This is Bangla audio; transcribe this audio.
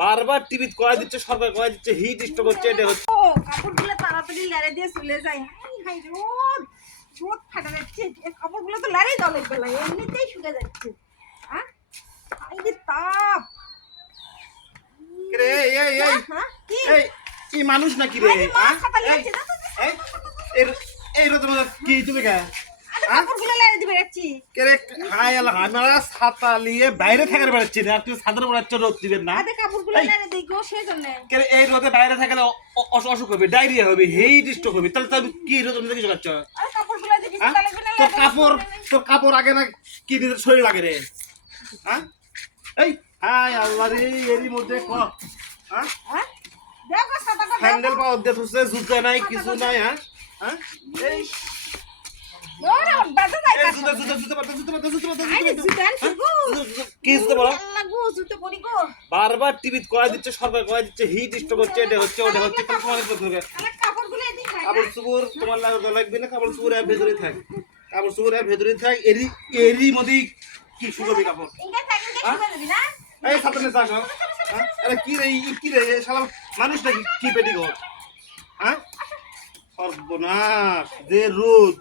বারবার টিভি কয়ে দিচ্ছে, সরকার কয়ে দিচ্ছে, হিট স্ট্রোক হচ্ছে, এটা হচ্ছে। কাপড়গুলো তাড়াতাড়ি লারে দিয়ে চলে যায়। হাই রোদ রোদ ফাটা যাচ্ছে, কাপড়গুলো তো লারেই দলের বেলায় এমনিতেই শুকে যাচ্ছে। হ্যাঁ এই যে তাপ। রে এই মানুষ নাকি রে? এই রোদ কি তুমি কে কাপড়গুলো লারে দিবে যাচ্ছি। হাই আল্লাহ, আমরা ছাতা নিয়ে বাইরে থাকার বেড়াচ্ছি না, তুমি ছাদের বেড়াচ্ছ, রোদ দিবেন না। কাপড়গুলো লারে দিই গো, সেই জন্য। এই রোদে বাইরে থাকলে অসুখ হবে, ডায়রিয়া হবে, হিট স্ট্রোক হবে। তাহলে তুমি কি রোদ কিছু খাচ্ছ? তোর কাপড় আগে না কি নিজের শরীর লাগে রে? হ্যাঁ এই হাই আল্লাহ রে, এরই মধ্যে হ্যান্ডেল পাওয়ার দিয়ে থুসে, জুতা নাই, কিছু নাই। হ্যাঁ এই বারবার টিভি কয়ে দিচ্ছে, সরকার কয়ে দিচ্ছে, হিট স্ট্রোক হচ্ছে, এটা হচ্ছে, ওটা হচ্ছে। কাপড় চুপুর তোমার লাগবে না, কাপড় চুপুর ভেতরে থাক, কাপড় চুপুর ভেতরে থাক। এরই মধ্যেই কি শুকাবি কাপড়? এই ছাত্র নেতা আসো। আরে কি রে, কি রে শালা মানুষটা কি পেটি ঘর? হ্যাঁ সর্বনাশ, যে রোদ।